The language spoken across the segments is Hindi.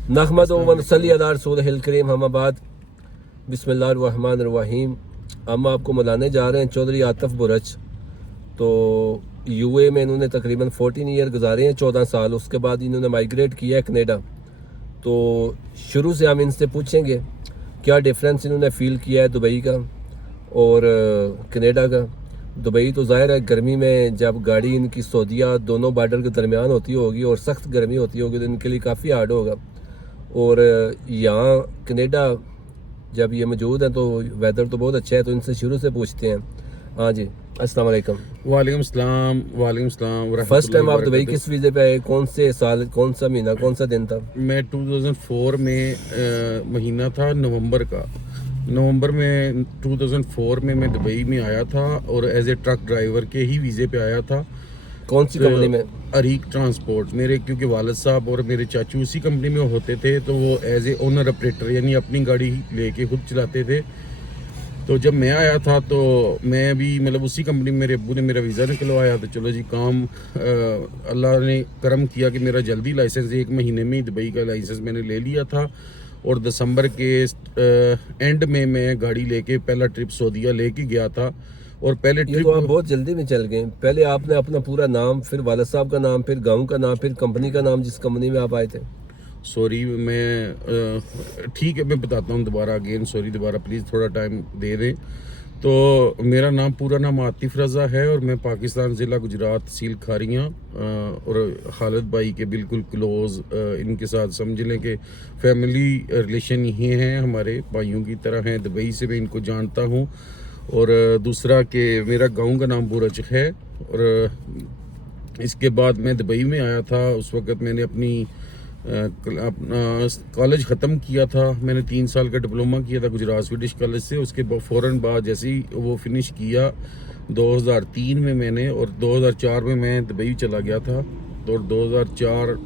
नहमद व नसल्ली अला रसूलिहिल करीम हम बाद बिस्मिल्लाहिर्रहमानिर्रहीम। हम आपको मिलाने जा रहे हैं चौधरी आतिफ बुरच। तो यूए में इन्होंने तकरीबन 14 ईयर गुजारे हैं, 14 साल। उसके बाद इन्होंने माइग्रेट किया है कनाडा। तो शुरू से हम इनसे पूछेंगे क्या डिफरेंस इन्होंने फ़ील किया है दुबई का और कनाडा का। दुबई तो ज़ाहिर है गर्मी में जब गाड़ी इनकी सऊदीया दोनों बॉर्डर के दरमियान होती होगी और सख्त गर्मी होती होगी तो इनके लिए काफ़ी हार्ड होगा। और यहाँ कनाडा जब ये मौजूद है तो वेदर तो बहुत अच्छा है। तो इनसे शुरू से पूछते हैं। हाँ जी, अस्सलाम वालेकुम। वालेकुम सलाम। फर्स्ट टाइम आप दुबई किस वीज़े पे आए? कौन से साल, कौन सा महीना, कौन सा दिन था? मैं 2004 में महीना था नवंबर में 2004 में मैं दुबई में आया था और एज ए ट्रक ड्राइवर के ही वीज़े पे आया था। कौन सी कंपनी में? अरीक ट्रांसपोर्ट। मेरे क्योंकि वालिद साहब और मेरे चाचू उसी कंपनी में होते थे तो वो एज ए ओनर ऑपरेटर यानी अपनी गाड़ी लेके खुद चलाते थे। तो जब मैं आया था तो मैं भी मतलब उसी कंपनी में मेरे अब्बू ने मेरा वीज़ा निकलवाया। तो चलो जी काम अल्लाह ने करम किया कि मेरा जल्दी लाइसेंस 1 महीने में ही दुबई का लाइसेंस मैंने ले लिया था। और दिसंबर के एंड में मैं गाड़ी लेके पहला ट्रिप सऊदीया लेके गया था। और पहले ट्रिप तो आप बहुत जल्दी में चल गए। पहले आपने अपना पूरा नाम, फिर वालिद साहब का नाम, फिर गांव का नाम, फिर कंपनी का नाम जिस कंपनी में आप आए थे। सॉरी मैं ठीक है मैं बताता हूँ दोबारा अगेन सॉरी दोबारा प्लीज़ थोड़ा टाइम दे दें। तो मेरा नाम पूरा नाम आतिफ रज़ा है और मैं पाकिस्तान ज़िला गुजरात तहसील खारियाँ और खालिद भाई के बिल्कुल क्लोज़ इनके साथ समझ लें कि फैमिली रिलेशन ही हैं, हमारे भाइयों की तरह हैं। दुबई से मैं इनको जानता हूँ। और दूसरा कि मेरा गांव का नाम बुरच है। और इसके बाद मैं दुबई में आया था। उस वक़्त मैंने अपना कॉलेज ख़त्म किया था। मैंने 3 साल का डिप्लोमा किया था गुजरात स्वीडिश कॉलेज से। उसके फ़ौरन बाद जैसे ही वो फिनिश किया 2003 में मैंने, और 2004 में मैं दुबई चला गया था। तो 2004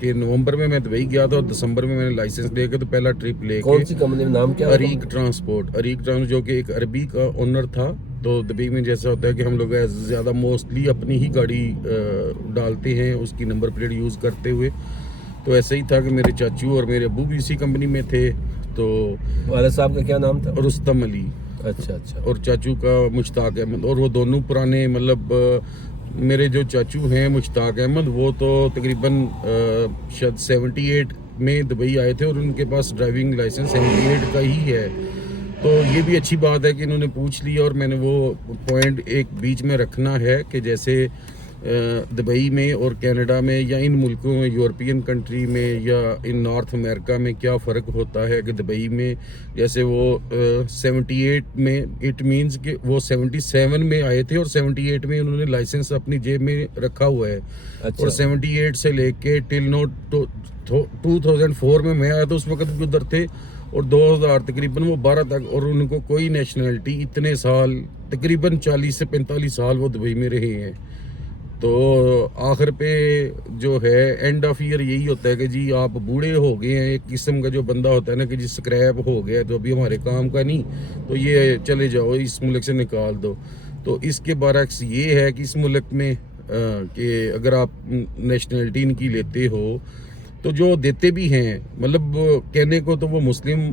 के नवंबर में मैं दुबई गया था और दिसंबर में मैंने लाइसेंस लेके तो पहला ट्रिप लेके। कौन सी कंपनी में नाम क्या? अरीक ट्रांसपोर्ट जो कि एक अरबी का ओनर था। तो दुबई में जैसा होता है कि हम लोग ज़्यादा मोस्टली अपनी ही गाड़ी डालते हैं उसकी नंबर प्लेट यूज़ करते हुए। तो ऐसा ही था कि मेरे चाचू और मेरे अब्बू भी इसी कंपनी में थे। तो वालिद साहब का क्या नाम था? रुस्तम अली। अच्छा। और चाचू का मुश्ताक अहमद। और वो दोनों पुराने मतलब मेरे जो चाचू हैं मुश्ताक अहमद वो तो तकरीबन शायद 78 में दुबई आए थे और उनके पास ड्राइविंग लाइसेंस 78 का ही है। तो ये भी अच्छी बात है कि इन्होंने पूछ लिया। और मैंने वो पॉइंट एक बीच में रखना है कि जैसे दुबई में और कनाडा में या इन मुल्कों में, यूरोपियन कंट्री में या इन नॉर्थ अमेरिका में क्या फ़र्क होता है कि दुबई में जैसे वो 78 में इट मींस कि वो 77 में आए थे और 78 में उन्होंने लाइसेंस अपनी जेब में रखा हुआ है। अच्छा। और 78 से लेके टिल नो 2004 में मैं आया था, उस वक्त भी उधर थे। और 2000 तकरीबन वो 12 तक, और उनको कोई नेशनलिटी इतने साल तकरीबन 40 से 45 साल वो दुबई में रहे हैं। तो आखिर पे जो है एंड ऑफ ईयर यही होता है कि जी आप बूढ़े हो गए हैं। एक किस्म का जो बंदा होता है ना कि जी स्क्रैप हो गया तो अभी हमारे काम का नहीं, तो ये चले जाओ इस मुल्क से निकाल दो। तो इसके बरक्स ये है कि इस मुल्क में कि अगर आप नेशनलिटी इनकी लेते हो तो जो देते भी हैं मतलब कहने को तो वो मुस्लिम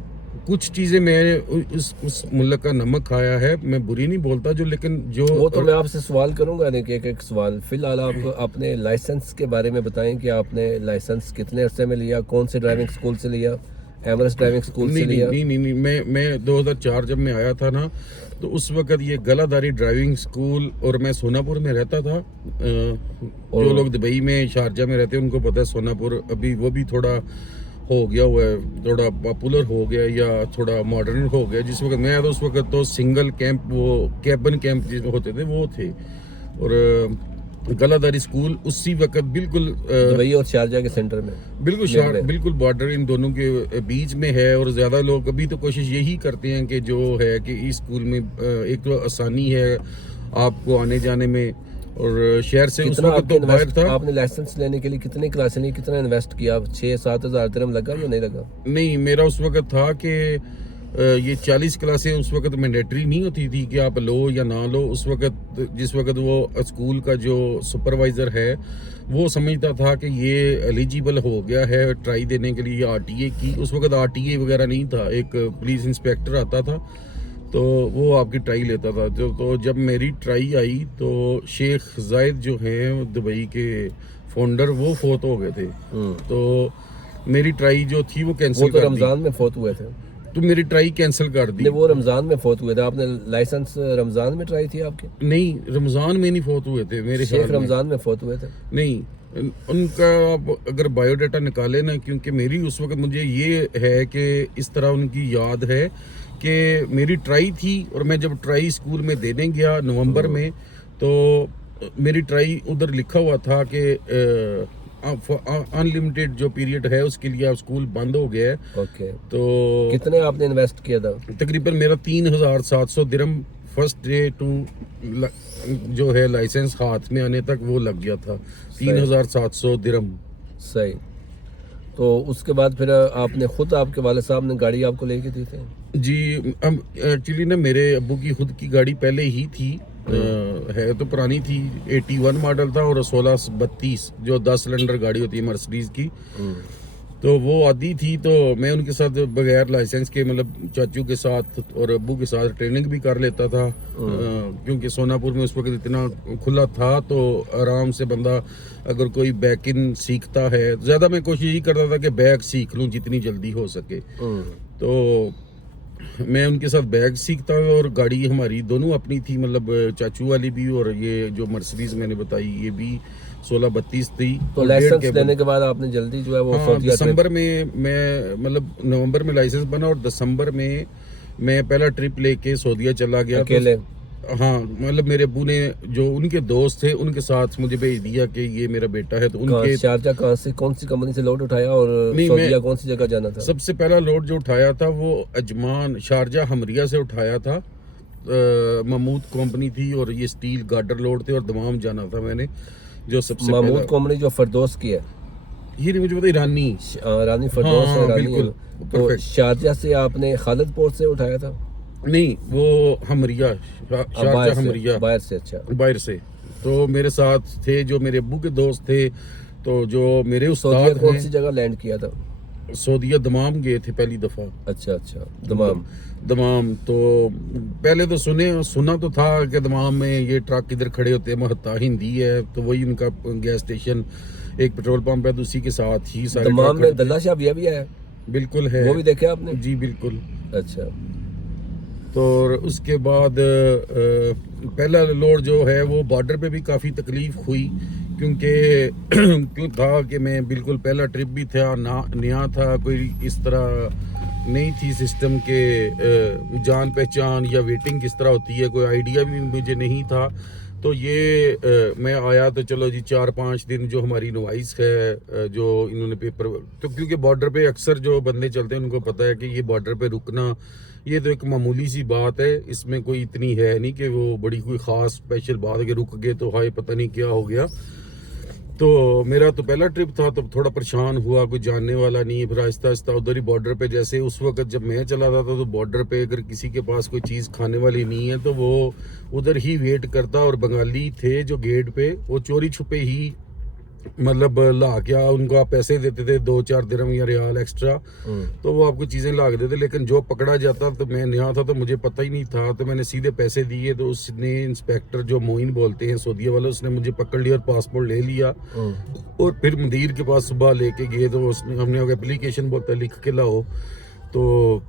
कुछ चीज़ें मैंने उस मुल्क का नमक खाया है, मैं बुरी नहीं बोलता जो, लेकिन जो वो तो मैं आपसे सवाल करूंगा ना कि एक सवाल। फिलहाल आप अपने लाइसेंस के बारे में बताएं कि आपने लाइसेंस कितने अरसे में लिया, कौन से ड्राइविंग स्कूल से लिया? एमरेस्ट ड्राइविंग स्कूल से लिया? नहीं, मैं 2004 जब मैं आया था ना तो उस वक्त ये गलादारी ड्राइविंग स्कूल, और मैं सोनापुर में रहता था। जो लोग दुबई में शारजा में रहते हैं उनको पता है सोनापुर अभी वो भी थोड़ा हो गया हुआ है, थोड़ा पॉपुलर हो गया या थोड़ा मॉडर्न हो गया। जिस वक्त मैं आया था उस वक्त तो सिंगल कैंप, वो कैबन कैंप जिसमें होते थे वो थे। और गलादारी स्कूल उसी वक्त बिल्कुल दुबई और शारजा के सेंटर में, बिल्कुल बॉर्डर इन दोनों के बीच में है। और ज़्यादा लोग अभी तो कोशिश यही करते हैं कि जो है कि इस स्कूल में एक तो आसानी है आपको आने जाने में। और शहर से उस वक्त तो बाहर था। आपने लाइसेंस लेने के लिए कितनी क्लासें ली, कितना इन्वेस्ट किया? 6-7 हज़ार दिरहम लगा या नहीं लगा? नहीं, मेरा उस वक्त था कि ये 40 क्लासें उस वक्त मैंडेटरी नहीं होती थी कि आप लो या ना लो। उस वक्त जिस वक्त वो स्कूल का जो सुपरवाइज़र है वो समझता था कि ये एलिजिबल हो गया है ट्राई देने के लिए आरटीए की। उस वक्त आरटीए वगैरह नहीं था, एक पुलिस इंस्पेक्टर आता था तो वो आपकी ट्राई लेता था। तो जब मेरी ट्राई आई तो शेख जायद जो हैं दुबई के फाउंडर वो फोत हो गए थे। तो मेरी ट्राई जो थी वो कैंसिल वो तो कर दी। रमजान में फोत हुए थे। तो मेरी ट्राई कैंसिल कर दी। नहीं, वो रमजान में फोत हुए थे। आपने लाइसेंस रमजान में ट्राई थी आपके? नहीं, रमजान में नहीं फोत हुए थे मेरे शेख ख्याल में। रमजान में फोत हुए थे। नहीं, उनका आप अगर बायोडाटा निकाले ना, क्योंकि मेरी उस वक्त मुझे ये है कि इस तरह उनकी याद है कि मेरी ट्राई थी और मैं जब ट्राई स्कूल में देने गया नवंबर में तो मेरी ट्राई उधर लिखा हुआ था कि अनलिमिटेड जो पीरियड है उसके लिए आप स्कूल बंद हो गया है। ओके। तो कितने आपने इन्वेस्ट किया था? तकरीबन मेरा 3700 दिरहम फर्स्ट डे टू जो है लाइसेंस हाथ में आने तक वो लग गया था। 3700 दिरहम। सही। तो उसके बाद फिर आपने खुद, आपके वाले साहब ने गाड़ी आपको लेके दी थी? जी, अब एक्चुअली ना मेरे अब्बू की खुद की गाड़ी पहले ही थी। है तो पुरानी थी, 81 मॉडल था और 1632 जो 10 सिलेंडर गाड़ी होती है मर्सिडीज की। तो वो आदी थी तो मैं उनके साथ बगैर लाइसेंस के, मतलब चाचू के साथ और अब्बू के साथ ट्रेनिंग भी कर लेता था। क्योंकि सोनापुर में उस वक्त इतना खुला था तो आराम से बंदा अगर कोई बैक इन सीखता है, ज़्यादा मैं कोशिश यही करता था कि बैक सीख लूँ जितनी जल्दी हो सके। तो मैं उनके साथ बैग सीखता और गाड़ी हमारी दोनों अपनी थी, मतलब चाचू वाली भी और ये जो मर्सिडीज मैंने बताई ये भी 1632 थी। तो और लाइसेंस 1.5 लेने के बाद आपने जल्दी जो है वो हाँ, सऊदीया दिसंबर में मैं, मतलब नवंबर में लाइसेंस बना और दिसंबर में मैं पहला ट्रिप लेके सऊदीया चला गया। अकेले? हाँ, मतलब मेरे अब्बू ने जो उनके दोस्त थे उनके साथ मुझे भेज दिया कि ये मेरा बेटा है। तो उनके शारजा कहाँ से, कौन सी कंपनी से लोड उठाया और सऊदीया कौन सी जगह जाना था? सबसे पहला लोड जो उठाया था वो अजमान शारजा हमरिया से उठाया था। महमूद कंपनी थी और ये स्टील गार्डर लोड थे और दमाम जाना था मैंने। जो सबसे महमूद कंपनी जो फरदौस की है? ये नहीं मुझे पता, ईरानी रानी फरदौस है, रानी। बिल्कुल तो perfect। शारजा से आपने खालिदपुर से उठाया था? नहीं, वो हमरिया, शारजा हमरिया बाहर से। अच्छा, बाहर से। तो मेरे साथ थे जो मेरे अब्बू के दोस्त थे, तो जो मेरे सऊदीया उस्ताद कौन सी हैं। जगह लैंड किया था? सऊदीया दमाम गए थे पहली दफा। अच्छा, दमाम। तो पहले तो सुना तो था कि दमाम में ये ट्रक इधर खड़े होते हैं, महत्ता हिंदी है तो वही उनका गैस स्टेशन, एक पेट्रोल पंप है तो उसी के साथ ही सारे दमाम ट्रक में खड़े दल्ला शाह भी है? बिल्कुल है। वो भी देखे आपने? जी बिल्कुल। अच्छा। तो उसके बाद पहला लोड जो है वो बॉर्डर पे भी काफ़ी तकलीफ हुई क्योंकि क्यों था कि मैं बिल्कुल पहला ट्रिप भी था, नया था, कोई इस तरह नहीं थी सिस्टम के जान पहचान या वेटिंग किस तरह होती है, कोई आइडिया भी मुझे नहीं था। तो ये मैं आया तो चलो जी 4-5 दिन जो हमारी नवाइस है जो इन्होंने पेपर, तो क्योंकि बॉर्डर पे अक्सर जो बंदे चलते हैं उनको पता है कि ये बॉर्डर पे रुकना ये तो एक मामूली सी बात है, इसमें कोई इतनी है नहीं कि वो बड़ी कोई ख़ास स्पेशल बात है कि रुक गए तो हाय पता नहीं क्या हो गया। तो मेरा तो पहला ट्रिप था तो थोड़ा परेशान हुआ, कोई जानने वाला नहीं है। फिर आहिस्ता आहिस्ता उधर ही बॉर्डर पे, जैसे उस वक्त जब मैं चला था तो बॉर्डर पे अगर किसी के पास कोई चीज़ खाने वाली नहीं है तो वो उधर ही वेट करता, और बंगाली थे जो गेट पे वो चोरी छुपे ही मतलब ला के उनको आप पैसे देते थे 2-4 दिरहम या रियाल एक्स्ट्रा, तो वो आपको चीज़ें ला के देते। लेकिन जो पकड़ा जाता तो मैं नया था तो मुझे पता ही नहीं था, तो मैंने सीधे पैसे दिए तो उसने इंस्पेक्टर जो मोइन बोलते हैं सऊदीया वाला, उसने मुझे पकड़ लिया और पासपोर्ट ले लिया। और फिर मुदीर के पास सुबह लेके गए तो उसने हमने एप्लीकेशन बोलता है लिख के लाओ, तो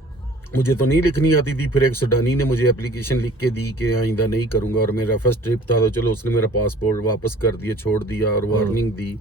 मुझे तो नहीं लिखनी आती थी। फिर एक सुडानी ने मुझे एप्लीकेशन लिख के दी कि आइंदा नहीं करूँगा, और मेरा फर्स्ट ट्रिप था तो चलो उसने मेरा पासपोर्ट वापस कर दिया, छोड़ दिया और वार्निंग दी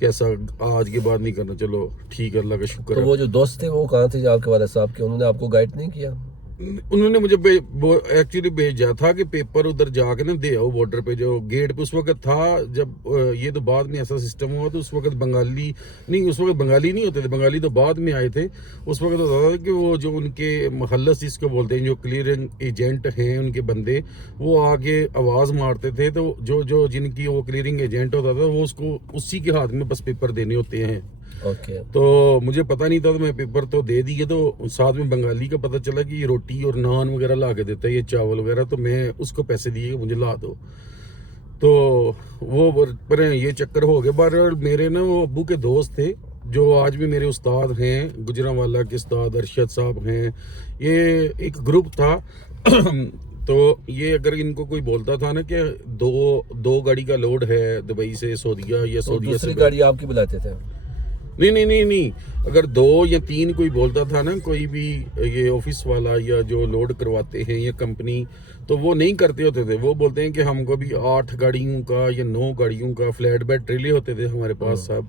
कि ऐसा आज के बाद नहीं करना। चलो ठीक है, अल्लाह का शुक्र। तो वो जो दोस्त थे वो कहाँ थे जो आपके वाले साहब के, उन्होंने आपको गाइड नहीं किया? उन्होंने मुझे एक्चुअली भेजा था कि पेपर उधर जाके ना दे आओ बॉर्डर पे, जो गेट पे उस वक्त था। जब ये तो बाद में ऐसा सिस्टम हुआ तो उस वक्त बंगाली नहीं, उस वक्त बंगाली नहीं होते थे, बंगाली तो बाद में आए थे। उस वक्त होता था कि वो जो उनके महल्लस जिसको बोलते हैं, जो क्लियरिंग एजेंट हैं उनके बंदे, वो आगे आवाज़ मारते थे तो जो जिनकी वो क्लियरिंग एजेंट होता था वो उसको उसी के हाथ में बस पेपर देने होते हैं। ओके। तो मुझे पता नहीं था, तो मैं पेपर तो दे दिए, तो साथ में बंगाली का पता चला कि ये रोटी और नान वगैरह ला के देता है, ये चावल वगैरह, तो मैं उसको पैसे दिए कि मुझे ला दो। तो वो पर ये चक्कर हो गया। पर मेरे ना वो अब्बू के दोस्त थे जो आज भी मेरे उस्ताद हैं, गुजरांवाला के उस्ताद अरशद साहब हैं। ये एक ग्रुप था तो ये अगर इनको कोई बोलता था ना कि दो गाड़ी का लोड है दुबई से सऊदीया या तो सऊदीया दूसरी से, गाड़ी आपकी बुलाते थे? नहीं, अगर 2 या 3 कोई बोलता था ना, कोई भी ये ऑफिस वाला या जो लोड करवाते हैं या कंपनी, तो वो नहीं करते होते थे। वो बोलते हैं कि हमको भी 8 गाड़ियों का या 9 गाड़ियों का फ्लैट बेड ट्रेले होते थे हमारे पास सब,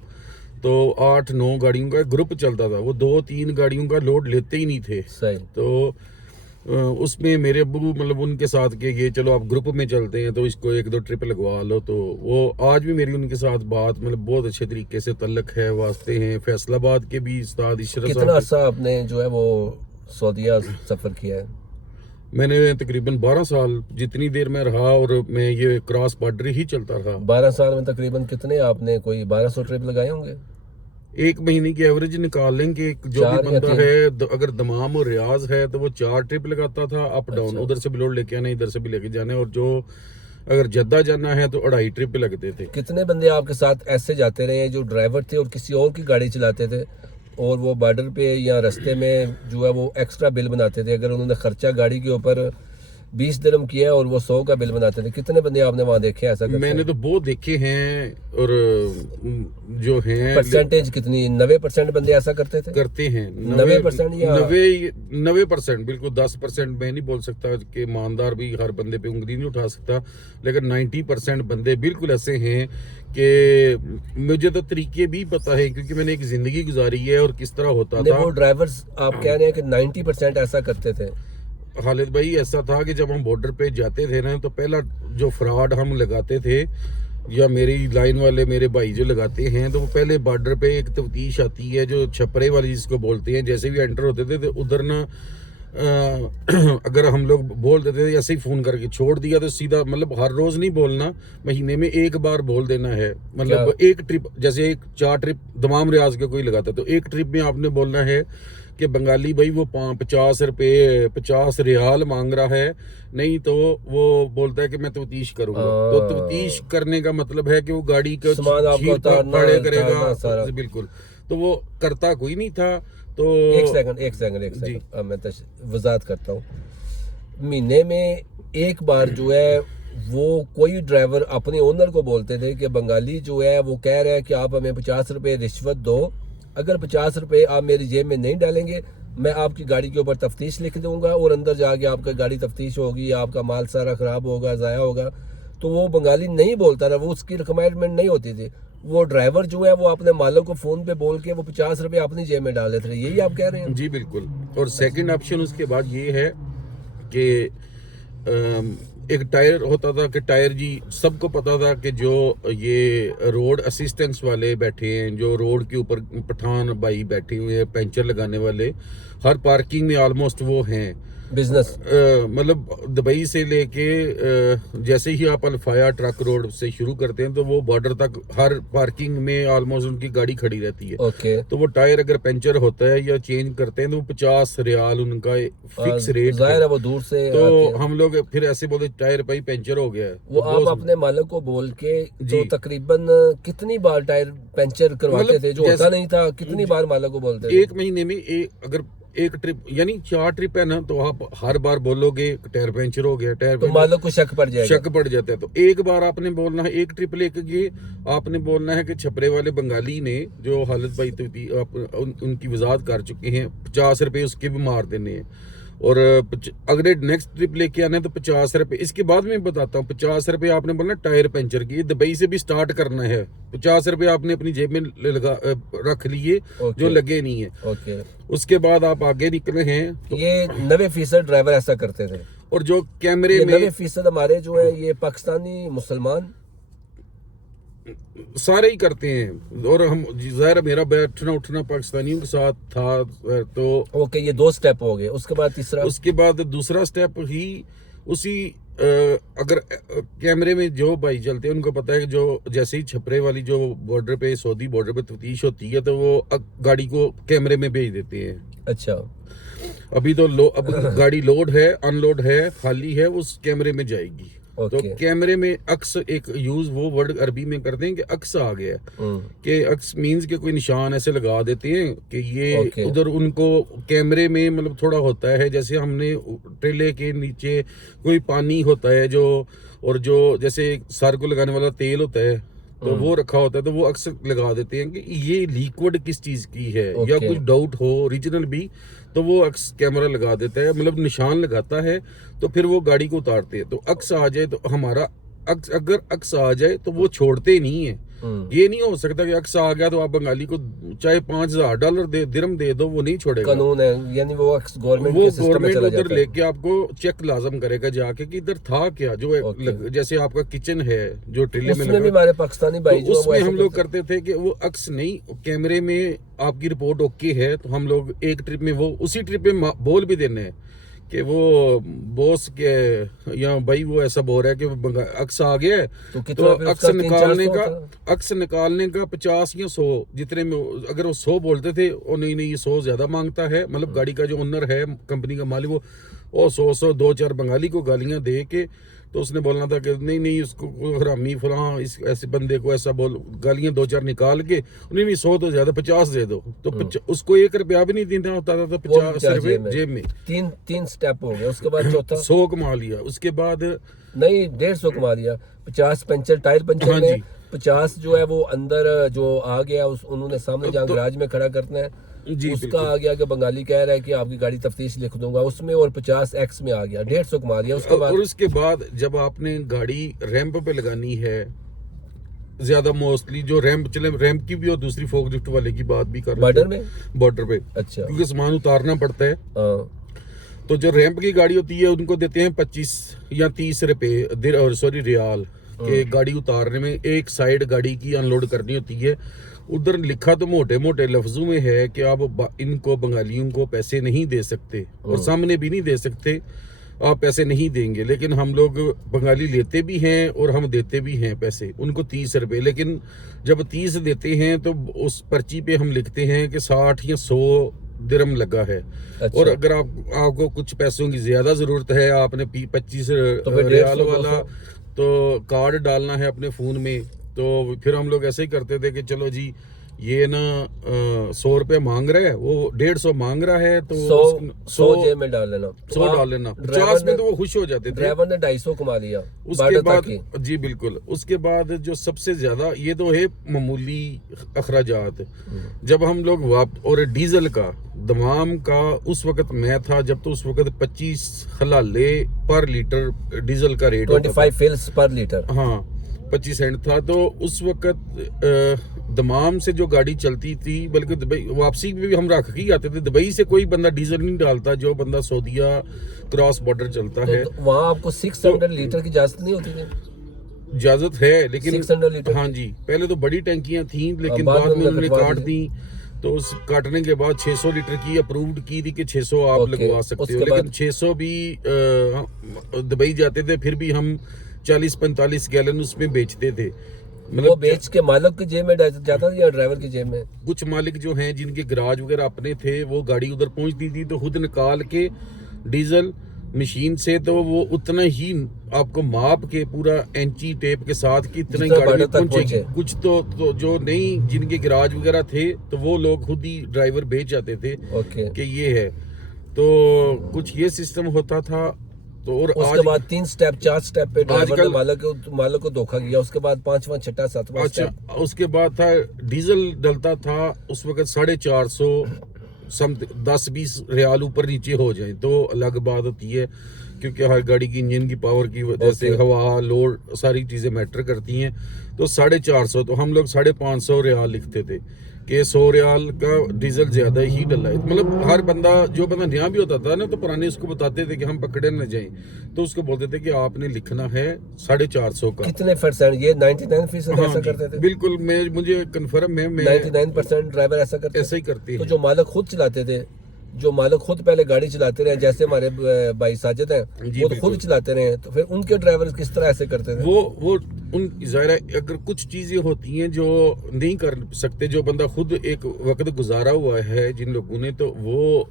तो 8-9 गाड़ियों का ग्रुप चलता था। वो 2-3 गाड़ियों का लोड लेते ही नहीं थे। सही। तो उसमें मेरे अब्बू मतलब उनके साथ के ये चलो आप ग्रुप में चलते हैं तो इसको 1-2 ट्रिप लगवा लो। तो वो आज भी मेरी उनके साथ बात मतलब बहुत अच्छे तरीके से तल्लक है, वास्ते हैं। फैसलाबाद के भी उस्ताद इशरत कितना साहब, अर्सा आपने जो है वो सऊदीया सफर किया है? मैंने तकरीबन 12 साल जितनी देर मैं रहा, और मैं ये क्रॉस बॉर्डर ही चलता रहा। 12 साल में तकरीबन कितने आपने कोई 1200 ट्रिप लगाए होंगे? एक महीने की एवरेज निकाल लें कि जो भी 4 या बंदा 3? है अगर दमाम और रियाज है तो वो 4 ट्रिप लगाता था अप डाउन। अच्छा। उधर से भी लोड लेके आना, इधर से भी लेके जाना। और जो अगर जद्दा जाना है तो 2.5 ट्रिप लगते थे। कितने बंदे आपके साथ ऐसे जाते रहे जो ड्राइवर थे और किसी और की गाड़ी चलाते थे, और वो बॉर्डर पे या रास्ते में जो है वो एक्स्ट्रा बिल बनाते थे? अगर उन्होंने खर्चा गाड़ी के ऊपर 20 दिरहम किया और वो 100 का बिल बनाते थे। कितने बंदे आपने वहां देखे ऐसा करते? मैंने तो बहुत देखे हैं, और जो हैं परसेंटेज कितनी? 90% बंदे ऐसा करते थे? करते हैं 90% या 90%। बिल्कुल 10% मैं नहीं बोल सकता कि ईमानदार भी हर बंदे पे उंगली नहीं उठा सकता, लेकिन 90% बंदे बिल्कुल ऐसे हैं कि मुझे तो तरीके भी पता है क्योंकि मैंने एक जिंदगी गुजारी है और किस तरह होता था। वो ड्राइवर्स आप कह रहे हैं कि 90% ऐसा करते थे? खालिद भाई ऐसा था कि जब हम बॉर्डर पे जाते थे ना, तो पहला जो फ्रॉड हम लगाते थे या मेरी लाइन वाले मेरे भाई जो लगाते हैं, तो वो पहले बॉर्डर पे एक तफ्तीश आती है जो छपरे वाली जिसको बोलते हैं। जैसे भी एंटर होते थे तो उधर ना अगर हम लोग बोल देते थे ऐसे ही फोन करके छोड़ दिया तो सीधा मतलब हर रोज नहीं बोलना, महीने में एक बार बोल देना है। मतलब एक ट्रिप जैसे 4 ट्रिप दमाम रियाज के कोई लगाता तो एक ट्रिप में आपने बोलना है कि बंगाली भाई वो 50 रुपये 50 रियाल मांग रहा है, नहीं तो वो बोलता है कि मैं तफ्तीश करूंगा। तो तफ्तीश करने का मतलब है कि वो गाड़ी का सामान आपको उतारना करेगा। बिल्कुल, तो वो करता कोई नहीं था। तो एक सेकंड अब मैं वजाहत करता हूँ। महीने में एक बार जो है वो कोई ड्राइवर अपने ओनर को बोलते थे कि बंगाली जो है वो कह रहा है कि आप हमें 50 रुपये रिश्वत दो, अगर 50 रुपये आप मेरी जेब में नहीं डालेंगे मैं आपकी गाड़ी के ऊपर तफ्तीश लिख दूंगा और अंदर जाके आपका गाड़ी तफ्तीश होगी, आपका माल सारा खराब होगा, ज़ाया होगा। तो वो बंगाली नहीं बोलता था, वो उसकी रिक्वायरमेंट नहीं होती थी। वो ड्राइवर जो है वो अपने मालिक को फोन पे बोल के वो 50 रुपये अपनी जेब में डाल देते थे। यही आप कह रहे हैं? जी बिल्कुल। और सेकंड ऑप्शन उसके बाद ये है कि एक टायर होता था कि टायर जी सबको पता था कि जो ये रोड असिस्टेंस वाले बैठे हैं, जो रोड के ऊपर पठान भाई बैठे हुए हैं पंचर लगाने वाले, हर पार्किंग में ऑलमोस्ट वो हैं बिजनेस। मतलब दुबई से लेके जैसे ही आप अल्फाया ट्रक रोड से शुरू करते हैं तो वो बॉर्डर तक हर पार्किंग में ऑलमोस्ट उनकी गाड़ी खड़ी रहती है। ओके। तो वो टायर अगर पंचर होता है या चेंज करते हैं तो 50 रियाल उनका फिक्स रेट जाहिर है वो दूर से तो हम लोग फिर ऐसे बोलते टायर भाई पंचर हो गया है। वो तो आप अपने मालिक को बोल के तो तकरीबन कितनी बार टायर पंचर करवाते थे? जो होता नहीं था कितनी बार मालिक को बोलते थे? एक महीने में अगर एक ट्रिप यानी 4 ट्रिप है ना, तो आप हर बार बोलोगे टायर पंचर हो गया, टायर तो मालिक को शक पड़ जाएगा। शक पड़ जाता है। तो एक बार आपने बोलना है, एक ट्रिप लेके गए आपने बोलना है कि छपरे वाले बंगाली ने जो हालत भाई उनकी वजाहत कर चुके हैं 50 रुपये उसके भी मार देने हैं। और अगर नेक्स्ट ट्रिप लेके आना है तो 50 रुपये। इसके बाद मैं बताता हूँ 50 रुपये आपने बोलना टायर पंचर की, दुबई से भी स्टार्ट करना है। 50 रुपये आपने अपनी जेब में लगा रख लिए जो लगे नहीं है। ओके। उसके बाद आप आगे निकले हैं तो ये 90% ड्राइवर ऐसा करते थे। और जो कैमरे में 90% हमारे जो है ये पाकिस्तानी मुसलमान सारे ही करते हैं। और हम ज़ाहिर मेरा बैठना उठना पाकिस्तानियों के साथ था। तो ओके, ये 2 स्टेप हो गए। उसके बाद तीसरा? उसके बाद दूसरा स्टेप ही उसी अगर कैमरे में जो भाई चलते हैं उनको पता है कि जो जैसे ही छपरे वाली जो बॉर्डर पे सऊदी बॉर्डर पे तफ्तीश होती है तो वो गाड़ी को कैमरे में भेज देते हैं। अच्छा। अभी तो अब गाड़ी लोड है, अनलोड है, खाली है, उस कैमरे में जाएगी। तो कैमरे में अक्स एक यूज वो वर्ड अरबी में करते हैं कि अक्स आ गया, कि अक्स मींस के कोई निशान ऐसे लगा देते हैं कि ये उधर उनको कैमरे में मतलब थोड़ा होता है, जैसे हमने ट्रेले के नीचे कोई पानी होता है जो, और जो जैसे सर को लगाने वाला तेल होता है तो वो रखा होता है, तो वो अक्सर लगा देते हैं कि ये लिक्विड किस चीज की है, या कुछ डाउट हो ओरिजिनल भी, तो वो अक्स कैमरा लगा देता है, मतलब निशान लगाता है, तो फिर वो गाड़ी को उतारते हैं। तो अक्स आ जाए तो हमारा अगर अक्स आ जाए तो वो छोड़ते नहीं है। ये नहीं हो सकता कि अक्स आ गया तो आप बंगाली को चाहे $5,000 दिरहम दे दो, वो नहीं छोड़ेगा। कानून है, यानी वो गवर्नमेंट उधर लेके आपको चेक लाजम करेगा जाके कि इधर था क्या, जो जैसे आपका किचन है जो ट्रेले में लगा, भी हमारे पाकिस्तानी भाई तो उसमें हम लोग करते थे कि वो अक्स नहीं, कैमरे में आपकी रिपोर्ट ओके है तो हम लोग एक ट्रिप में वो उसी ट्रिप में बोल भी देने हैं कि वो बॉस के या भाई वो ऐसा बोल रहा है कि अक्स आ गया है, तो अक्स निकालने का 50 या 100 जितने में, अगर वो 100 बोलते थे और नहीं ये 100 ज्यादा मांगता है, मतलब गाड़ी का जो ओनर है कंपनी का मालिक वो 100 2-4 बंगाली को गालियां दे के, तो उसने बोलना था कि नहीं उसको हरामी फलां इस ऐसे बंदे को ऐसा बोल, गालियां 2-4 निकाल के नहीं 100 तो ज्यादा 50 दे दो, तो उसको ₹1 भी नहीं देना होता था, तो 50 रुपए जेब में। तीन स्टेप हो गया, उसके बाद चौथा 100 कमा लिया, उसके बाद नहीं 150 कमा लिया, 50 पंचर टायर पंचर में 50 जो है वो अंदर जो आ गया उन्होंने सामने जहाँ गैराज में खड़ा करना है जी, उसका आ गया कि बंगाली कह रहा है कि आपकी गाड़ी तफ्तीश लिख दूंगा उसमें, और 50 एक्स में आ गया 150 कमा दिया। उसके बाद जब आपने गाड़ी रैंप पे लगानी है, ज्यादा मोस्टली जो रैंप चले, रैंप की भी और दूसरी फोक लिफ्ट वाले की बात भी कर बॉर्डर पे, अच्छा, क्योंकि सामान उतारना पड़ता है। तो जो रैंप की गाड़ी होती है उनको देते हैं 25 या 30 रुपए और रियाल के गाड़ी उतारने में, एक साइड गाड़ी की अनलोड करनी होती है। उधर लिखा तो मोटे मोटे लफ्जों में है कि आप इनको बंगालियों को पैसे नहीं दे सकते, और सामने भी नहीं दे सकते, आप पैसे नहीं देंगे, लेकिन हम लोग बंगाली लेते भी हैं और हम देते भी हैं पैसे उनको 30 रुपए, लेकिन जब 30 देते हैं तो उस पर्ची पे हम लिखते हैं कि 60 या 100 दिरहम लगा है। अच्छा। और अगर आपको कुछ पैसों की ज्यादा जरूरत है, आपने 25 रियाल वाला तो कार्ड डालना है अपने फोन में, तो फिर हम लोग ऐसे ही करते थे कि चलो जी ये ना 100 रुपए मांग रहा है, वो 150 मांग रहा है, तो 100 जेब में डाल लेना, 100 डाल लेना, 50 में तो वो खुश हो जाते थे। ड्राइवर ने 250 कमा लिया उसके बाद जी बिल्कुल। उसके बाद जो सबसे ज्यादा, ये तो है मामूली अखराजात, जब हम लोग और डीजल का दमाम का उस वक्त मैं था जब, तो उस वक्त 25 हलाले पर लीटर डीजल का रेट 25 फिल्स पर लीटर, हाँ 25 सेंट था। तो उस वक्त दमाम से जो गाड़ी चलती थी, बल्कि दुबई वापसी भी हम रख के आते थे, दुबई से कोई बंदा डीजल नहीं डालता जो बंदा सऊदीया क्रॉस बॉर्डर चलता है। वहाँ आपको 600 लीटर की इजाजत नहीं होती थी? इजाजत है, लेकिन 600 लीटर, हाँ जी, पहले तो बड़ी टंकियां थी, लेकिन बाद में उन्होंने काट दी, तो उस काटने के बाद 600 लीटर की अप्रूव्ड की थी कि 600 आप लगवा सकते हो, लेकिन 600 भी दुबई जाते थे फिर भी हम 40-45 गैलन उसमें बेचते थे। मतलब वो बेच के मालिक की जेब में जाता था या ड्राइवर की जेब में? कुछ मालिक जो हैं जिनके गराज वगैरह अपने थे, वो गाड़ी उधर पहुंचती थी तो खुद निकाल के डीजल मशीन से, तो वो उतना ही आपको माप के पूरा इंची टेप के साथ कि इतना ही गाड़ी में पहुंचेगी। कुछ तो जो नहीं जिनके गराज वगैरह थे तो वो लोग खुद ही ड्राइवर बेच जाते थे कि ये है, तो कुछ ये सिस्टम होता था। तो और उसके बाद 3 स्टेप 4 स्टेप पे ड्राइवर ने मालिक को धोखा किया, उसके बाद 5वां 6वां 7वां स्टेप। उसके बाद था डीजल डलता था उस वक्त 450 10-20 रियाल ऊपर नीचे हो जाए तो अलग बात होती है, क्योंकि हर गाड़ी की इंजन की पावर की वजह से हवा लोड सारी चीजें मैटर करती हैं। तो 450, तो हम लोग 550 रियाल लिखते थे कि 100 रियाल का डीजल ज्यादा ही डला है। मतलब हर बंदा जो बंदा नया भी होता था ना, तो पुराने उसको बताते थे कि हम पकड़े न जाएं, तो उसको बोलते थे कि आपने लिखना है 450 का। कितने परसेंट? ये 99% ऐसा करते थे? बिल्कुल, मुझे कंफर्म है, 99% ड्राइवर ऐसा करते, ऐसा ही करते हैं। तो जो मालिक खुद चलाते थे जो मालिक खुद पहले गाड़ी चलाते रहे, जैसे हमारे भाई साजिद हैं, जी, वो तो बिल्कुल। खुद चलाते रहे, तो फिर उनके ड्राइवर किस तरह ऐसे करते थे? वो उन ज़ाहिर है, अगर कुछ चीज़ें होती हैं जो नहीं कर सकते, जो बंदा खुद एक वक्त गुजारा हुआ है जिन लोगों ने, तो वो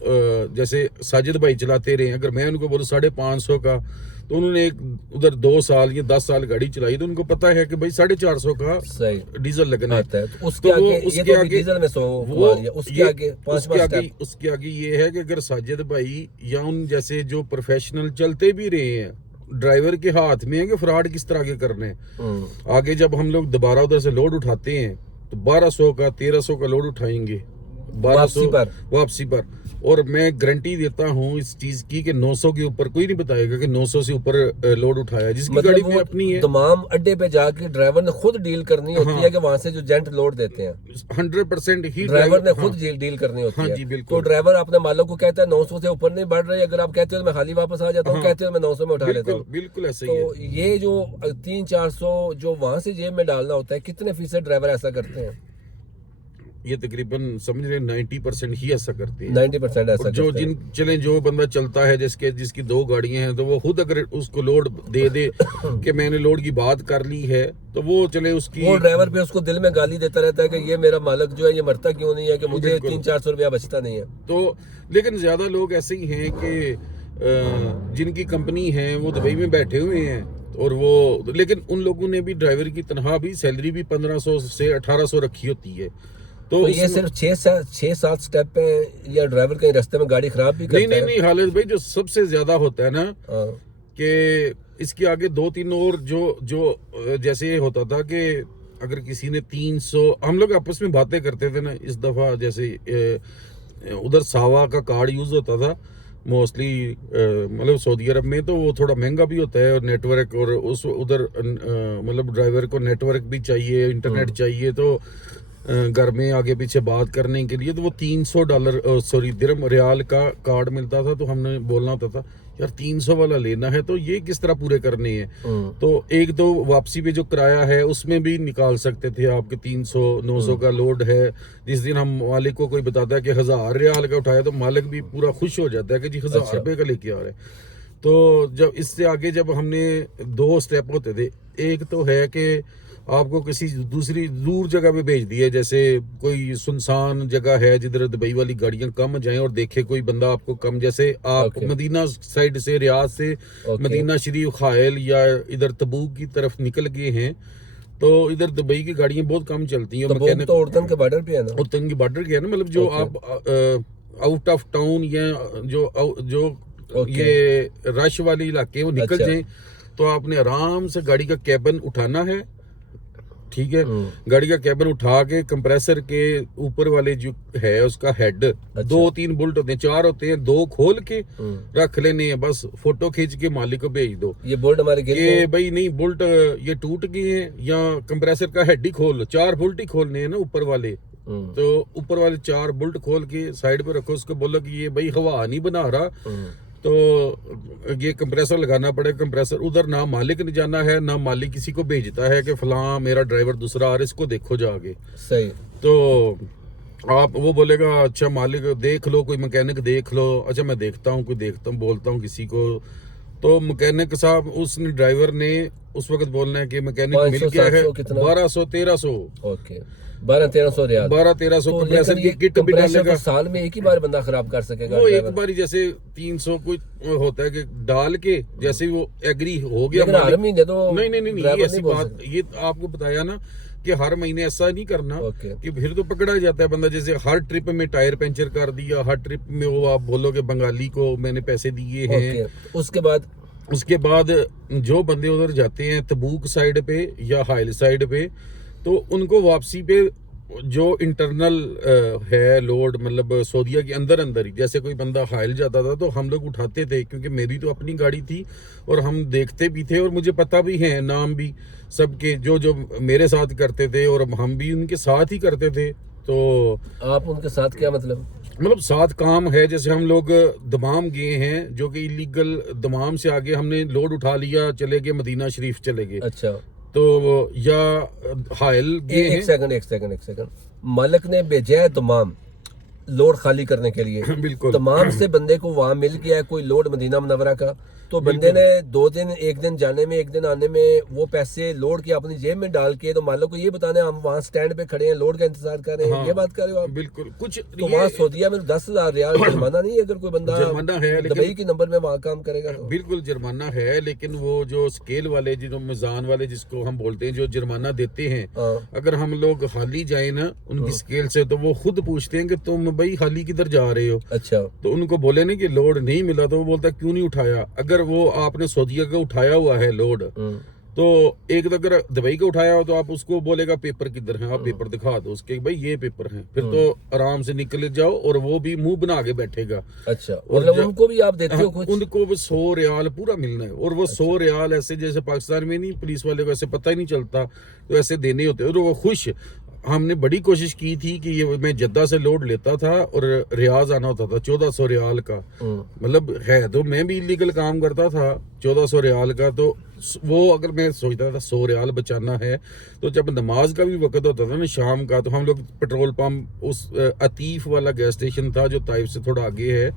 जैसे साजिद भाई चलाते रहे, अगर मैं उनको बोलूँ 550 का, तो उन्होंने एक उधर 2 साल या 10 साल गाड़ी चलाई, तो उनको पता है कि भाई 450 का सही डीजल लगना आता है, तो उसके तो वो आगे ये उसके तो अभी आगे डीजल में 100 वो आ रही है, उसके ये आगे पांचवा स्टेप। उसके आगे ये है कि अगर साजिद भाई या उन जैसे जो प्रोफेशनल चलते भी रहे हैं, ड्राइवर के हाथ में है कि फ्रॉड किस तरह के करने हैं। आगे जब हम लोग दोबारा उधर से लोड उठाते हैं तो 1200 का 1300 का लोड उठाएंगे, 1200 वापसी पर। और मैं गारंटी देता हूँ इस चीज की कि 900 के ऊपर कोई नहीं बताएगा कि 900 से ऊपर लोड उठाया, जिसकी गाड़ी में अपनी है। तमाम अड्डे पे जाके ड्राइवर ने खुद डील करनी होती है कि वहां से जो जेंट लोड देते हैं 100% ही ड्राइवर ने खुद डील करनी होती है। जी, बिल्कुल। तो ड्राइवर अपने मालिक को कहता है 900 से ऊपर नहीं बढ़ रही, अगर आप कहते हो तो मैं खाली वापस आ जाता हूँ, कहते हो मैं 900 में उठा लेता हूँ। बिल्कुल ऐसे ही है। तो ये जो 300-400 जो वहां से जेब में डालना होता है, कितने फीसद ड्राइवर ऐसा करते हैं? ये तकरीबन समझ रहे 90% ही ऐसा करते हैं। 90% ऐसा और जो करते हैं। चले जो बंदा चलता है जिसकी 2 गाड़ियां हैं, तो वो खुद अगर उसको लोड दे कि मैंने लोड की बात कर ली है, तो वो चले उसकी वो ड्राइवर भी उसको दिल में गाली देता रहता है कि ये मेरा मालिक जो है ये मरता क्यों नहीं है, कि मुझे 300-400 रुपया बचता नहीं है। तो लेकिन ज्यादा लोग ऐसे ही हैं कि जिनकी कंपनी है वो दुबई में बैठे हुए हैं, और वो लेकिन उन लोगों ने भी ड्राइवर की तनख्वाह भी सैलरी भी 1500 से 1800 रखी होती है। तो ये सिर्फ 6-7 स्टेप पे, या ड्राइवर कहीं रास्ते में गाड़ी खराब भी करता है? नहीं हालिद भाई, जो सबसे ज्यादा होता है ना कि इसके आगे 2-3 और जो जैसे ये होता था कि अगर किसी ने 300, हम लोग आपस में बातें करते थे ना, इस दफा जैसे उधर सावा का कार्ड यूज होता था मोस्टली, मतलब सऊदी अरब में, तो वो थोड़ा महंगा भी होता है, और नेटवर्क, और उस उधर मतलब ड्राइवर को नेटवर्क भी चाहिए, इंटरनेट चाहिए, तो घर में आगे पीछे बात करने के लिए, तो वो $300 दिरहम रियाल का कार्ड मिलता था। तो हमने बोलना होता था यार 300 वाला लेना है, तो ये किस तरह पूरे करने हैं। तो एक तो वापसी पे जो किराया है उसमें भी निकाल सकते थे आपके 300-900 का लोड है। जिस दिन हम मालिक को कोई बताता है कि 1000 रियाल का उठाया, तो मालिक भी पूरा खुश हो जाता है कि जी 1000 रुपये का लेके आ रहे हैं। तो जब इससे आगे जब हमने 2 स्टेप होते थे, एक तो है कि आपको किसी दूसरी दूर जगह पे भेज दिया, जैसे कोई सुनसान जगह है जिधर दुबई वाली गाड़ियां कम जाएं, और देखे कोई बंदा आपको कम, जैसे आप मदीना साइड से, रियाद से मदीना शरीफ, खायल या इधर तबूक की तरफ निकल गए हैं, तो इधर दुबई की गाड़ियां बहुत कम चलती हैं। तो उर्दन के बॉर्डर पे है ना, उर्दन के बॉर्डर के है ना, मतलब जो आप आउट ऑफ टाउन या जो ये रश वाले इलाके वो निकल जाए, तो आपने आराम से गाड़ी का कैबिन उठाना है, ठीक है। गाड़ी का कैबिन उठा के कंप्रेसर के ऊपर वाले जो है उसका हेड, 2-3 बोल्ट होते हैं, 4 होते हैं, 2 खोल के रख लेने हैं, बस फोटो खींच के मालिक को भेज दो। ये बोल्ट हमारे ये भाई नहीं, बोल्ट ये टूट गए हैं, या कंप्रेसर का हेड ही खोल लो, 4 बोल्ट ही खोलने हैं ना ऊपर वाले, तो ऊपर वाले 4 बोल्ट खोल के साइड पे रखो, उसको बोलो कि ये भाई हवा नहीं बना रहा, तो ये कंप्रेसर लगाना पड़ेगा। कंप्रेसर उधर ना मालिक ने जाना है, ना मालिक किसी को भेजता है कि फलां मेरा ड्राइवर दूसरा आ रहा है, इसको देखो जाके। सही। तो आप वो बोलेगा अच्छा मालिक देख लो, कोई मैकेनिक देख लो, अच्छा मैं देखता हूँ, कोई देखता हूँ, बोलता हूँ किसी को, तो मैकेनिक साहब उसने ड्राइवर ने उस वक्त बोलना है कि मैकेनिक मिल गया है 1200-1300, ओके 1200-1300 रियाल, 1200-1300 कंप्रेसर की किट भी डालेगा। साल में एक ही बार बंदा खराब कर सकेगा वो एक बार जैसे 300 कुछ होता है कि डाल के, जैसे वो एग्री हो गया, हर महीने तो नहीं ऐसी बात, ये आपको बताया ना कि हर महीने ऐसा नहीं करना कि फिर तो पकड़ा जाता है बंदा। जैसे हर ट्रिप में टायर पंचर कर दिया, हर ट्रिप में वो आप बोलोगे बंगाली को मैंने पैसे दिए हैं। उसके बाद जो बंदे उधर जाते हैं तबूक साइड पे या हाइल साइड पे, तो उनको वापसी पे जो इंटरनल है लोड, मतलब सऊदीया के अंदर ही, जैसे कोई बंदा हाइल जाता था तो हम लोग उठाते थे, क्योंकि मेरी तो अपनी गाड़ी थी और हम देखते भी थे और मुझे पता भी है नाम भी सबके जो मेरे साथ करते थे, और हम भी उनके साथ ही करते थे। तो आप उनके साथ क्या मतलब साथ काम है, जैसे हम लोग दमाम गए हैं, जो कि इलीगल, दमाम से आगे हमने लोड उठा लिया, चले गए मदीना शरीफ चले गए, अच्छा, तो या हाइल गए हैं। एक सेकंड, मालिक ने भेजा है दमाम, लोड खाली करने के लिए। बिल्कुल तमाम से बंदे को वहां मिल गया है कोई लोड मदीना मुनव्वरा का, तो बंदे ने 2 दिन, 1 दिन जाने में 1 दिन आने में वो पैसे लोड के अपनी जेब में डाल के, तो मालिक को ये बताने हम वहां स्टैंड पे खड़े हैं लोड का इंतजार कर रहे हैं। हाँ, ये बात कर रहे हो आप? बिल्कुल। कुछ तो वहाँ सऊदीया में 10,000 रियाल जुर्माना नहीं है अगर कोई बंदा जुर्माना है, लेकिन दुबई के नंबर में वहाँ काम करेगा तो? बिल्कुल जुर्माना है, लेकिन वो जो स्केल वाले, जो मिजान वाले जिसको हम बोलते हैं, जो जुर्माना देते हैं, हाँ। अगर हम लोग हाली जाए ना उनकी स्केल से, तो वो खुद पूछते हैं कि तुम भाई हाली किधर जा रहे हो। अच्छा। तो उनको बोले ना कि लोड नहीं मिला, तो वो बोलता क्यों नहीं उठाया। अगर वो आपने सऊदीया का उठाया हुआ है लोड, तो एक तो अगर दुबई का उठाया हो तो आप उसको बोलेगा पेपर किधर हैं, आप पेपर दिखा दो उसके, भाई ये पेपर हैं, फिर तो आराम से निकल जाओ, और वो भी मुंह बना के बैठेगा। अच्छा, मतलब उनको भी आप देते हो कुछ? उनको भी 100 रियाल पूरा मिलना है, और वो 100 रियाल ऐसे जैसे पाकिस्तान में नहीं पुलिस वाले को ऐसे पता ही नहीं चलता, तो ऐसे देने होते हैं, और वो खुश। हमने बड़ी कोशिश की थी कि ये मैं जद्दा से लोड लेता था और रियाज आना होता था 1400 रियाल का, मतलब है तो मैं भी इलीगल काम करता था 1400 रियाल का। तो वो अगर मैं सोचता था 100 रियाल बचाना है, तो जब नमाज का भी वक्त होता था ना शाम का, तो हम लोग पेट्रोल पंप, उस अतीफ वाला गैस स्टेशन था जो ताइफ से थोड़ा आगे है,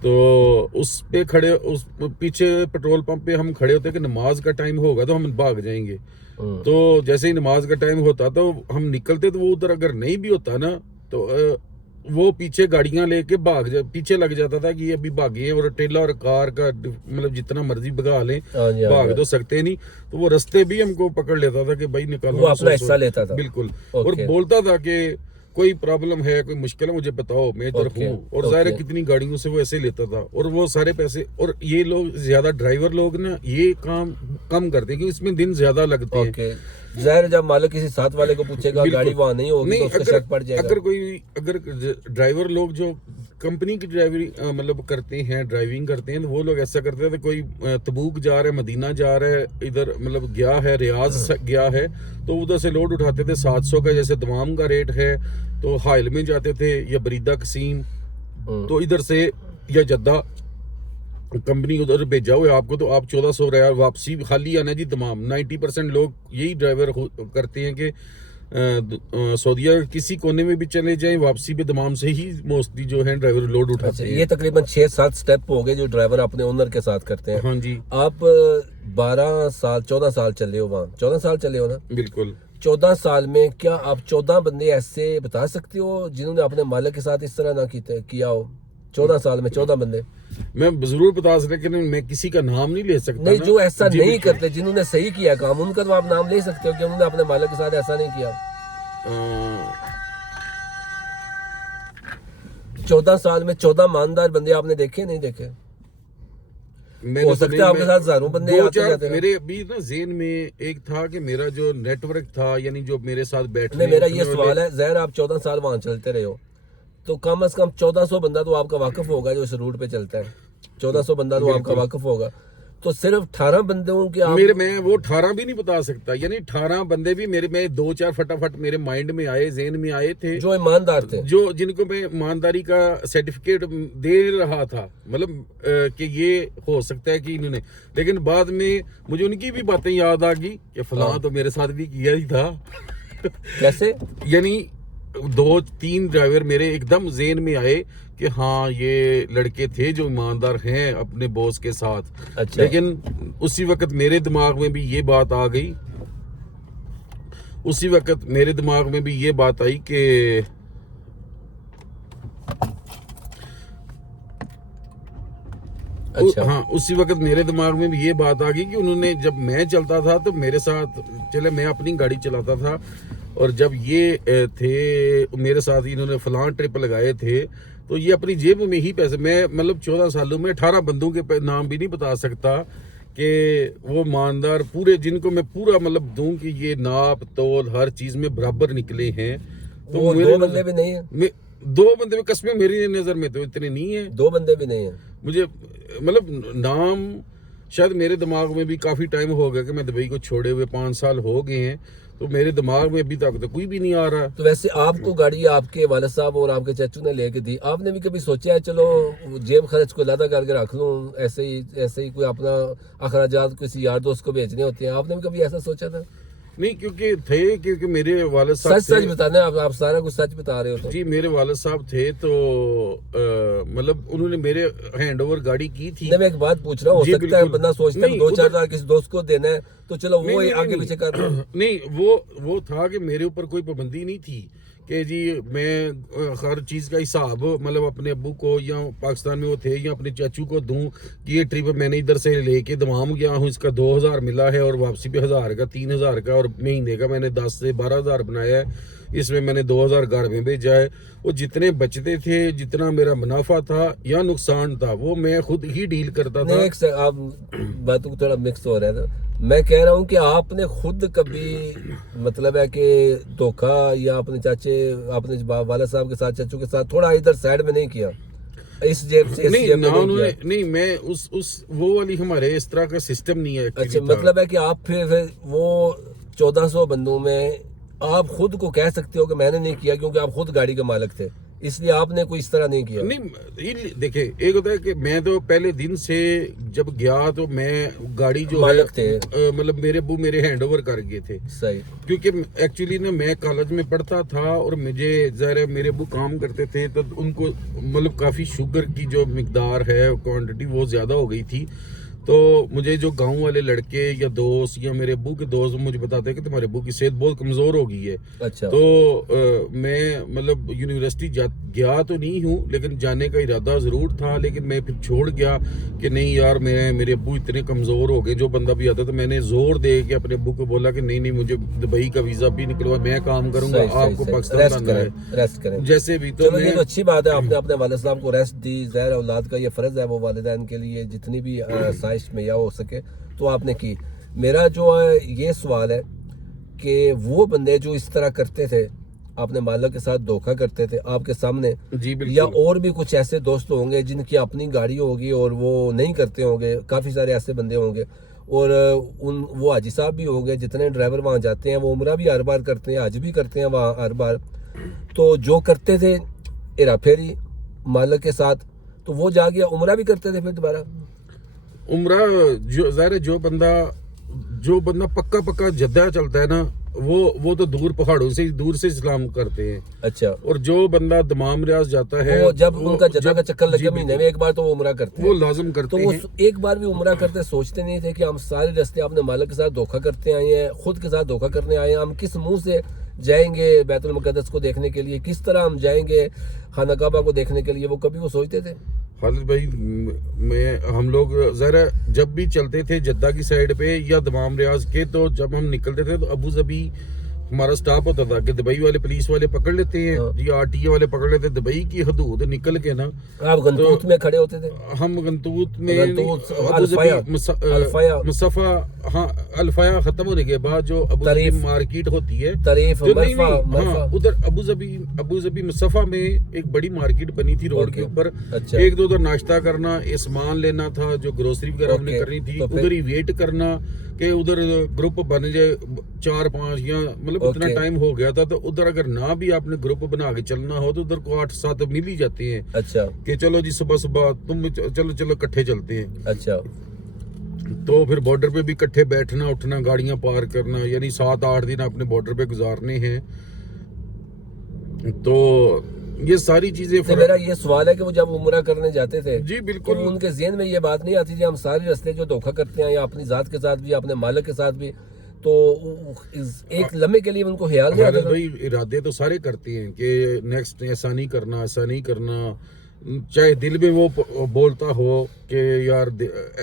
तो उस पे खड़े, उस पीछे पेट्रोल पंप पे हम खड़े होते कि नमाज का टाइम होगा तो हम भाग जाएंगे। तो जैसे ही नमाज का टाइम होता तो हम निकलते, तो वो उधर अगर नहीं भी होता ना, तो वो पीछे गाड़ियां लेके पीछे लग जाता था कि ये अभी भागे हैं, और ठेला और कार का मतलब जितना मर्जी भगा लें, भाग तो सकते नहीं, तो वो रास्ते भी हमको पकड़ लेता था कि भाई निकालो, वो अपना हिस्सा लेता था। बिल्कुल। और बोलता था कि कोई प्रॉब्लम है, कोई मुश्किल है, मुझे बताओ, मैं इधर हूँ। और जाहिर है कितनी गाड़ियों से वो ऐसे लेता था, और वो सारे पैसे, और ये लोग ज्यादा ड्राइवर लोग ना ये काम कम करते हैं, क्योंकि इसमें दिन ज्यादा लगते हैं। जाहिर जब मालिक किसी साथ वाले को पूछेगा गाड़ी वहाँ नहीं होगी तो उसका शक पड़ जाएगा। अगर ड्राइवर लोग जो कंपनी की मतलब करते हैं, ड्राइविंग करते हैं, तो वो लोग ऐसा करते थे, कोई तबूक जा रहा है, मदीना जा रहा है, इधर मतलब गया है, रियाज गया है, तो उधर से लोड उठाते थे 700 का, जैसे दमाम का रेट है, तो हाइल में जाते थे, या बरीदा कसीम, तो इधर से या जद्दा कंपनी उधर भेजा हुआ है आपको, तो आप 1400 रियाल वापसी खाली आना जी तमाम। 90% लोग यही ड्राइवर करते हैं कि सऊदीया किसी कोने में भी चले जाएं, वापसी पे दमाम से ही मोस्टली जो है ड्राइवर लोड उठाते हैं। ये तकरीबन 6-7 स्टेप हो गए जो ड्राइवर अपने ओनर के साथ करते हैं। हाँ जी। आप 12 साल 14 साल चले हो वहाँ, 14 साल चले हो ना? बिल्कुल। 14 साल में क्या आप 14 बंदे ऐसे बता सकते हो जिन्होंने अपने मालिक के साथ इस तरह ना किया हो? 14 साल में 14 बंदे मैं जरूर बता सकता, लेकिन मैं किसी का नाम नहीं ले सकता। नहीं, जो ऐसा नहीं करते, जिन्होंने सही किया काम, उनका तो आप नाम ले सकते हो कि उन्होंने अपने मालिक के साथ ऐसा नहीं किया। 14 साल में 14 ईमानदार बंदे आपने देखे नहीं देखे? हो सकता है आपके साथ हजारों बंदे आते जाते हैं। मेरे अभी ना ज़हन में एक था कि मेरा जो नेटवर्क था, यानी जो मेरे साथ बैठने, मेरा ये सवाल है, ज़ाहिर आप 14 साल वहां चलते रहे हो, तो कम से कम 1400 बंदा तो आपका वाकिफ होगा जो इस रूट पे चलता है। 1400 बंदा तो आपका वाकिफ होगा, तो सिर्फ 18 बंदों के आप मैं वो 18 भी नहीं बता सकता, यानी 18 बंदे भी मेरे में 2-4 फटाफट मेरे माइंड में आए, ज़हन में आए थे, जो ईमानदार थे, जो जिनको मैं ईमानदारी का सर्टिफिकेट दे रहा था, मतलब कि ये हो सकता है कि इन्होंने, लेकिन बाद में मुझे उनकी भी बातें याद आ गई कि फलां तो मेरे साथ भी किया ही था। कैसे? यानी 2-3 ड्राइवर मेरे एकदम ज़हन में आए कि हाँ ये लड़के थे जो ईमानदार हैं अपने बॉस के साथ। अच्छा। लेकिन उसी वक्त मेरे दिमाग में भी ये बात आ गई, उसी वक्त मेरे दिमाग में भी ये बात आई कि अच्छा। हाँ, उसी वक्त मेरे दिमाग में भी ये बात आ गई कि उन्होंने, जब मैं चलता था तो मेरे साथ चले, मैं अपनी गाड़ी चलाता था, और जब ये थे मेरे साथ, इन्होंने फलां ट्रिप लगाए थे, तो ये अपनी जेब में ही पैसे, मैं मतलब 14 सालों में 18 बंदों के नाम भी नहीं बता सकता कि वो ईमानदार पूरे, जिनको मैं पूरा मतलब दूं कि ये नाप तोल हर चीज में बराबर निकले हैं। तो वो 2 बंदे भी नहीं है? 2 बंदे में कसमें मेरी नजर में तो इतने नहीं है, 2 बंदे भी नहीं है। मुझे मतलब नाम शायद मेरे दिमाग में भी काफी टाइम हो गया कि मैं दुबई को छोड़े हुए 5 साल हो गए हैं, तो मेरे दिमाग में अभी तक तो कोई भी नहीं आ रहा। तो वैसे आपको गाड़ी आपके वालिद साहब और आपके चाचू ने लेके दी, आपने भी कभी सोचा है चलो जेब खर्च को लादा करके रख लूं, ऐसे ही कोई अपना अखराजात किसी यार दोस्त को भेजने होते हैं, आपने भी कभी ऐसा सोचा था? नहीं, क्योंकि मेरे वालिद साहब सच सच बताना, आप सारा कुछ सच बता रहे हो तो। जी, मेरे वालिद साहब थे तो मतलब उन्होंने मेरे हैंड ओवर गाड़ी की थी। नहीं, मैं एक बात पूछ रहा हूँ, हो जी, सकता है बिल्कुल। बंदा सोचता है नहीं, 2-4 उधर- हजार किसी दोस्त को देना है तो चलो नहीं, वो नहीं, आगे नहीं, पीछे कर लो। नहीं, वो था कि मेरे ऊपर कोई पाबंदी नहीं थी कि जी मैं हर चीज़ का हिसाब मतलब अपने अब्बू को या पाकिस्तान में वो थे या अपने चाचू को दूं कि ये ट्रिप मैंने इधर से लेके दमाम गया हूँ, इसका 2000 मिला है और वापसी भी 1000 का, 3000 का, और महीने का मैंने 10 से 12,000 बनाया है, इसमें मैंने 2000 घर में भेजा है। वो जितने बचते थे, जितना मेरा मुनाफा था या नुकसान था, वो मैं खुद ही डील करता नहीं, था। एक से आप बातों को थोड़ा मिक्स हो रहा है ना। मैं कह रहा हूँ कि आपने खुद कभी मतलब है कि धोखा या अपने चाचे अपने वाला साहब के साथ, चाचू के साथ थोड़ा इधर साइड में नहीं किया, इस जेब से इस नहीं जेब ना, में नहीं उन्होंने किया? नहीं, मैं उस वो वाली हमारे इस तरह का सिस्टम नहीं है अच्छा, actually था। मतलब है कि आप फिर वो 1400 बंदों में आप खुद को कह सकते हो कि मैंने नहीं किया, क्योंकि आप खुद गाड़ी के मालिक थे, इसलिए आपने कोई इस तरह नहीं किया। नहीं, देखिए, एक होता है कि मैं तो पहले दिन से जब गया तो मैं गाड़ी जो है मालिक थे। मतलब मेरे अब्बू मेरे हैंड ओवर कर गए थे, सही। क्योंकि एक्चुअली ना मैं कॉलेज में पढ़ता था और मुझे ज़ाहिर है मेरे अब्बू काम करते थे तो उनको मतलब काफ़ी शुगर की जो मिकदार है क्वांटिटी वो ज़्यादा हो गई थी। तो मुझे जो गांव वाले लड़के या दोस्त या मेरे अब्बू के दोस्त मुझे बताते हैं कि तुम्हारे अब्बू की सेहत बहुत कमज़ोर हो गई है। अच्छा। तो मैं मतलब यूनिवर्सिटी गया तो नहीं हूँ, लेकिन जाने का इरादा ज़रूर था, लेकिन मैं फिर छोड़ गया कि नहीं यार, मेरे अब्बू इतने कमज़ोर हो गए, जो बंदा भी आता तो मैंने जोर दे के अपने अब्बू को बोला कि नहीं, मुझे दुबई का वीज़ा भी निकलवा, मैं काम करूँगा, आपको पाकिस्तान रेस्ट लाना है करें, रेस्ट करें। जैसे भी। तो चलो, ये मैं तो अच्छी बात है, आपने अपने वालिद साहब को रेस्ट दी। ज़ाहिर है औलाद का ये फ़र्ज़ है, वो वालिदैन के लिए जितनी भी आसाइश मुहैया हो सके तो आपने की। मेरा जो है ये सवाल है कि वो बंदे जो इस तरह करते थे, अपने मालिक के साथ धोखा करते थे आपके सामने, जी बिल्कुल। या और भी कुछ ऐसे दोस्त होंगे जिनकी अपनी गाड़ी होगी और वो नहीं करते होंगे, काफ़ी सारे ऐसे बंदे होंगे, और वो हाजी साहब भी होंगे, जितने ड्राइवर वहाँ जाते हैं वो उम्रा भी हर बार करते हैं, हज भी करते हैं वहाँ हर बार। तो जो करते थे हेरा फेरी मालिक के साथ, तो वो जा गया उम्रा भी करते थे फिर दोबारा। उम्रा जो ज़ाहिर है जो बंदा पक्का जद्दा चलता है ना, वो तो दूर पहाड़ों से दूर से इस्लाम करते हैं। अच्छा। और जो बंदा दमाम रियाज जाता है, वो जब उनका जद्दा का चक्कर लगे जी, महीने में एक बार, तो वो उम्रा करते वो हैं। लाजम तो करते वो हैं। एक बार भी उम्रा करते सोचते नहीं थे कि हम सारे रास्ते अपने मालिक के साथ धोखा करते आए हैं, खुद के साथ धोखा करने आए हैं, हम किस मुंह से जाएंगे बैतुल मुकद्दस को देखने के लिए, किस तरह हम जाएंगे खाना काबा को देखने के लिए, वो कभी वो सोचते थे? खालिद भाई, हम लोग ज़रा जब भी चलते थे जद्दा की साइड पे या दमाम रियाज के, तो जब हम निकलते थे तो अबू धाबी हमारा स्टाफ होता था कि दुबई वाले पुलिस वाले पकड़ लेते हैं, हाँ। जी आरटीए वाले पकड़ लेते, दुबई की हदूद निकल के ना आप गंतूत में खड़े होते थे? हम गंतूत में गंतूत, अबू अल्फाया, धाबी अल्फाया। मुसफ़ा, हाँ, अल्फाया खत्म होने के बाद जो अबू धाबी तारीफ। मार्केट होती है, तारीफ, जो नहीं, मरफा। हाँ, उधर अबू धाबी मुसफ़ा में एक बड़ी मार्केट बनी थी रोड के ओके। ऊपर। अच्छा। एक दो उधर नाश्ता करना, ये सामान लेना था, जो ग्रोसरी वगैरह हमने ओके। करनी थी, तो फिर? उधर ही वेट करना कि उधर ग्रुप बन जाए 4-5 या मतलब इतना ओके। टाइम हो गया था। तो उधर अगर ना भी आपने ग्रुप बना के चलना हो तो उधर को 8-7 मिल ही जाते हैं अच्छा। कि चलो जी सुबह तुम चलो इकट्ठे चलते हैं। अच्छा। तो फिर बॉर्डर पे भी इकट्ठे बैठना उठना, गाड़ियां पार करना, यानी 7-8 दिन अपने बॉर्डर पे गुजारने हैं। तो ये सारी चीजें तो मेरा ये सवाल है कि वो जब उम्रा करने जाते थे, जी तो बिल्कुल, उनके ज़हन में ये बात नहीं आती थी हम सारे रास्ते जो धोखा करते हैं, या अपनी जात के साथ भी, अपने मालिक के साथ भी, तो एक लम्हे के लिए उनको ख्याल नहीं आता खालिद था? भाई, इरादे तो सारे करते हैं कि नेक्स्ट ऐसा नहीं करना, ऐसा नहीं करना, चाहे दिल में वो बोलता हो कि यार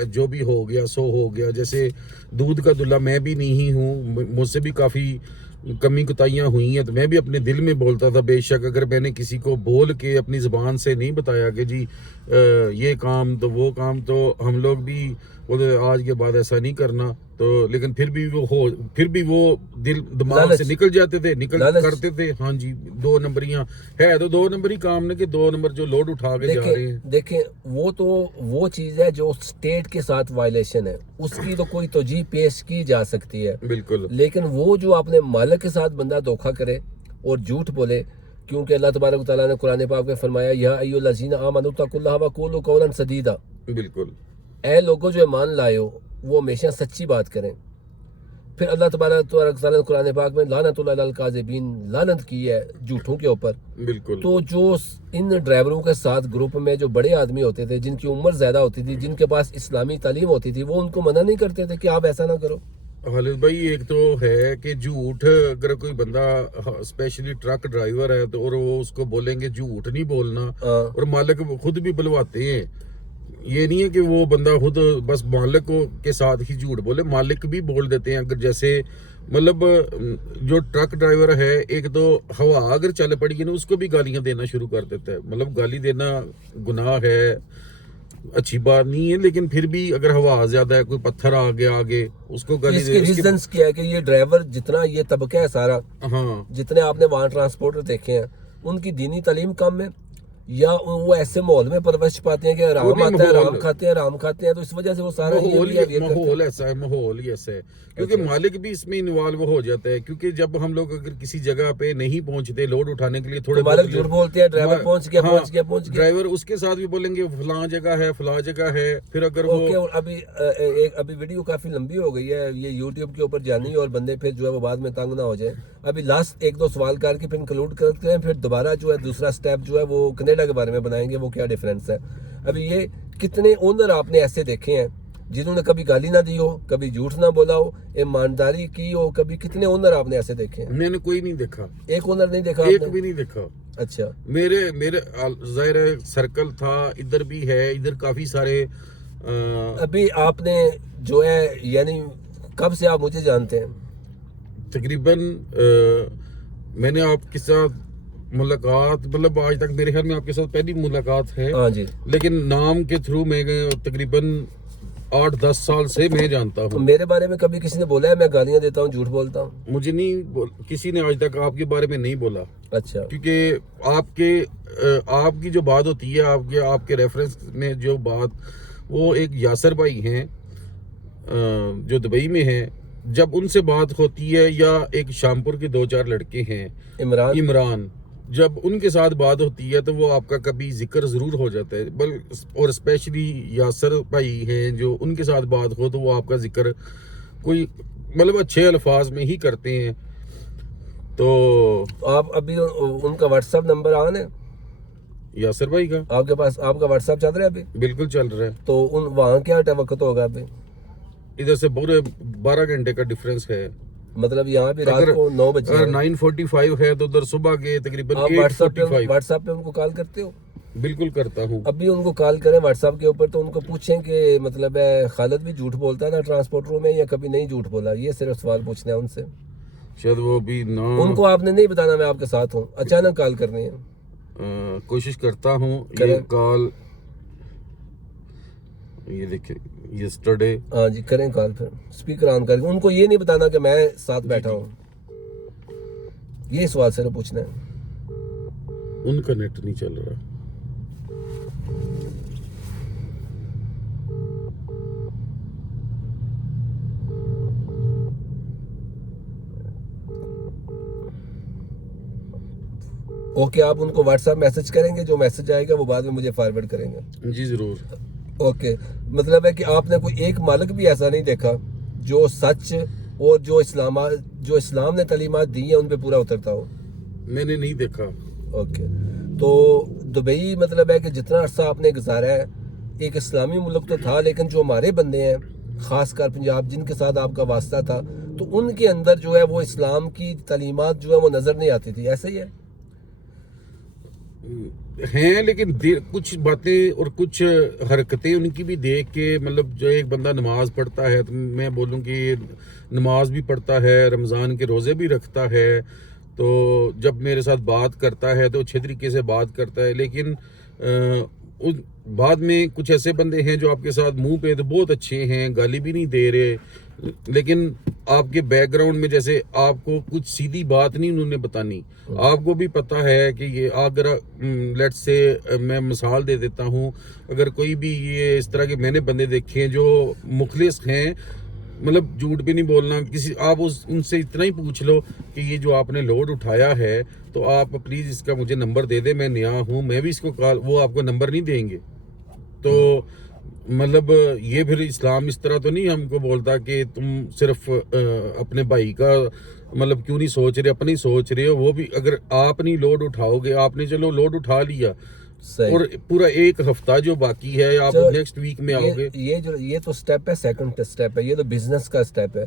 जो भी हो गया सो हो गया। जैसे दूध का दुल्हा मैं भी नहीं हूँ, मुझसे भी काफ़ी कमी कुताइयाँ हुई हैं, तो मैं भी अपने दिल में बोलता था। बेशक अगर मैंने किसी को बोल के अपनी ज़बान से नहीं बताया कि जी ये काम तो वो काम, तो हम लोग भी बोले आज के बाद ऐसा नहीं करना, तो लेकिन फिर भी वो दिल दिमाग से निकल जाते थे, करते थे। हाँ जी, 2 नंबरियां है तो 2 नंबरी काम ने कि 2 नंबर जो लोड उठा के जा रहे हैं। देखें, वो तो वो चीज़ है जो स्टेट के साथ वायलेशन है, उसकी तो कोई तोजी पेश की जा सकती है, बिल्कुल। लेकिन वो जो अपने मालिक के साथ बंदा धोखा करे और झूठ बोले, क्योंकि अल्लाह तबारक व तआला ने कुरान पाक में फरमाया, या अय्युहल्लज़ीना आमनू तक़ुल्लाह व क़ूलू क़ौलन सदीदा, बिल्कुल। ऐ लोगों जो ईमान लाए हो वो हमेशा सच्ची बात करें। फिर अल्लाह तबारक व तआला ने कुरान पाक में लानतुल्लाह अलल काज़िबीन लानत की है झूठों के ऊपर। बिल्कुल। तो जो इन ड्राइवरों के साथ ग्रुप में जो बड़े आदमी होते थे, जिनकी उम्र ज़्यादा होती थी, जिनके पास इस्लामी तालीम होती थी, वो उनको मना नहीं करते थे कि आप ऐसा ना करो। खालिद भाई, एक तो है कि झूठ, अगर कोई बंदा स्पेशली ट्रक ड्राइवर है तो और वो उसको बोलेंगे झूठ नहीं बोलना, हाँ। और मालिक खुद भी बुलवाते हैं। ये नहीं है कि वो बंदा खुद बस मालिक के साथ ही झूठ बोले, मालिक भी बोल देते हैं। अगर जैसे मतलब जो ट्रक ड्राइवर है, एक तो हवा अगर चल पड़ी है ना, उसको भी गालियां देना शुरू कर देता है। मतलब गाली देना गुनाह है, अच्छी बात नहीं है, लेकिन फिर भी अगर हवा ज्यादा है, कोई पत्थर आ गया आगे, उसको गाली इसके दे। रीजंस क्या है कि ये ड्राइवर जितना ये तबका है सारा, हाँ, जितने आपने वहाँ ट्रांसपोर्टर देखे हैं, उनकी दीनी तालीम कम है, या वो ऐसे माहौल में परवरिश पाते हैं कि वो आराम भी आता है, माहौल- आराम खाते हैं, तो इस वजह से वो सारा ये माहौल behavior करते हैं। माहौल ऐसा है, माहौल ही ऐसा है, क्योंकि अच्छा। मालिक भी इसमें इन्वॉल्व हो जाता है। क्योंकि जब हम लोग अगर किसी जगह पे नहीं पहुंचते लोड उठाने के लिए, थोड़े तो मालिक बहुत झूठ बोलते हैं, ड्राइवर मा- पहुंच गया, हाँ, पहुंच गया, पहुंच गया। ड्राइवर उसके साथ भी बोलेंगे फलां जगह है, फलां जगह है। फिर अगर ओके, वो और अभी वीडियो काफी लंबी हो गई है, ये यूट्यूब के ऊपर जानी है, और बंदे फिर जो है वो बाद में तंग ना हो जाए। अभी लास्ट एक दो सवाल करके फिर इंक्लूड करते हैं, फिर दोबारा जो है दूसरा स्टेप जो है वो कनाडा के बारे में बनाएंगे, वो क्या डिफरेंस है। अभी ये कितने ओनर आपने ऐसे देखे हैं जिन्होंने कभी गाली ना दी हो, कभी झूठ ना बोला हो, ईमानदारी की हो, कभी कितने ओनर आपने ऐसे देखे हैं? मैंने कोई नहीं देखा, एक ओनर नहीं देखा एक आपने? भी नहीं देखा। अच्छा। मेरे मेरे जाहिर है सर्कल था, इधर भी है, इधर काफी सारे अभी आपने जो है यानी कब से आप मुझे जानते हैं? तकरीबन मैंने आपके साथ मुलाकात, मतलब आज तक मेरे ख्याल में आपके साथ पहली मुलाकात है। हाँ जी। लेकिन नाम के थ्रू मैं तकरीबन 8-10 साल से मैं जानता तो हूँ। मेरे बारे में कभी किसी ने बोला है मैं गालियां देता हूँ, झूठ बोलता हूँ? मुझे नहीं किसी ने आज तक आपके बारे में नहीं बोला, अच्छा। क्योंकि आपकी जो बात होती है, आपके रेफरेंस में जो बात, वो एक यासर भाई हैं जो दुबई में हैं, जब उनसे बात होती है, या एक शामपुर के 2-4 लड़के हैं, इमरान, जब उनके साथ बात होती है तो वो आपका कभी जिक्र जरूर हो जाता है। और स्पेशली यासर भाई हैं, जो उनके साथ बात हो तो वो आपका जिक्र कोई मतलब अच्छे अल्फाज में ही करते हैं। तो आप अभी उनका व्हाट्सएप नंबर ऑन है यासर भाई का आपके पास? आपका व्हाट्सएप चल रहा है अभी? बिल्कुल चल रहा है। तो उन वहाँ क्या वक्त होगा अभी? इधर से पूरे 12 घंटे का डिफरेंस है। मतलब यहाँ भी रात को 9 बजे अगर है। 9:45 है तो उधर सुबह के तकरीबन आप 8:45। व्हाट्सएप पे उनको कॉल करते हो? बिल्कुल करता हूँ। अभी उनको कॉल करें व्हाट्सएप के ऊपर, तो उनको पूछें कि मतलब है खालिद भी झूठ बोलता है ना ट्रांसपोर्टरों में, या कभी नहीं झूठ बोला? ये सिर्फ सवाल पूछना है उनसे। शायद वो भी ना, उनको आपने नहीं बताना मैं आपके साथ हूँ, अचानक कॉल करनी है। कोशिश करता हूँ। ये करें। कॉल, ये देखिए यस्टरडे। हाँ जी, करें कॉल, फिर स्पीकर ऑन करके उनको ये नहीं बताना कि मैं साथ बैठा हूँ, ये सवाल सिर्फ पूछना है। उनका नेट नहीं चल रहा। ओके, आप उनको व्हाट्सएप मैसेज करेंगे, जो मैसेज आएगा वो बाद में मुझे फॉरवर्ड करेंगे। जी जरूर। ओके, मतलब है कि आपने कोई एक मालिक भी ऐसा नहीं देखा जो सच और जो इस्लाम ने तालीमात दी है उन पे पूरा उतरता हो? मैंने नहीं देखा। ओके, तो दुबई मतलब है कि जितना अरसा आपने गुजारा है, एक इस्लामी मुल्क तो था, लेकिन जो हमारे बंदे हैं खासकर पंजाब, जिनके साथ आपका वास्ता था, तो उनके अंदर जो है वो इस्लाम की तालीमात जो है वो नजर नहीं आती थी, ऐसा ही है? हैं, लेकिन कुछ बातें और कुछ हरकतें उनकी भी देख के, मतलब जो एक बंदा नमाज पढ़ता है तो मैं बोलूँ कि नमाज भी पढ़ता है, रमज़ान के रोज़े भी रखता है, तो जब मेरे साथ बात करता है तो अच्छे तरीके से बात करता है। लेकिन बाद में कुछ ऐसे बंदे हैं जो आपके साथ मुंह पे तो बहुत अच्छे हैं, गाली भी नहीं दे रहे, लेकिन आपके बैकग्राउंड में जैसे आपको कुछ सीधी बात नहीं उन्होंने बतानी। आपको भी पता है कि ये अगर लेट्स से मैं मिसाल दे देता हूँ, अगर कोई भी ये इस तरह के मैंने बंदे देखे हैं जो मुखलिस हैं, मतलब झूठ भी नहीं बोलना किसी, आप उनसे इतना ही पूछ लो कि ये जो आपने लोड उठाया है तो आप प्लीज़ इसका मुझे नंबर दे दे, मैं नया हूँ, मैं भी इसको कॉल, वो आपको नंबर नहीं देंगे। तो मतलब ये फिर इस्लाम इस तरह तो नहीं हमको बोलता कि तुम सिर्फ अपने भाई का मतलब क्यों नहीं सोच रहे, अपनी सोच रहे हो। वो भी अगर आप नहीं लोड उठाओगे, आपने चलो लोड उठा लिया सही। और पूरा एक हफ्ता जो बाकी है आप चलो, नेक्स्ट वीक में आओगे। ये तो स्टेप है, सेकंड स्टेप है, ये तो बिजनेस का स्टेप है।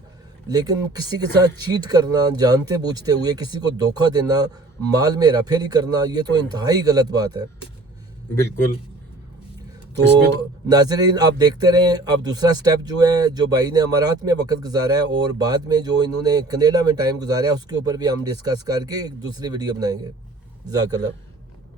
लेकिन किसी के साथ चीट करना, जानते बूझते हुए किसी को धोखा देना, माल में हेराफेरी करना, ये तो इंतहाई गलत बात है। बिल्कुल। तो इसमें तो नाजरीन आप देखते रहें। अब दूसरा स्टेप जो है, जो भाई ने अमारात में वक्त गुजारा है और बाद में जो इन्होंने कनाडा में टाइम गुजारा है, उसके ऊपर भी हम डिस्कस करके एक दूसरी वीडियो बनाएंगे। जज़ाकल्लाह।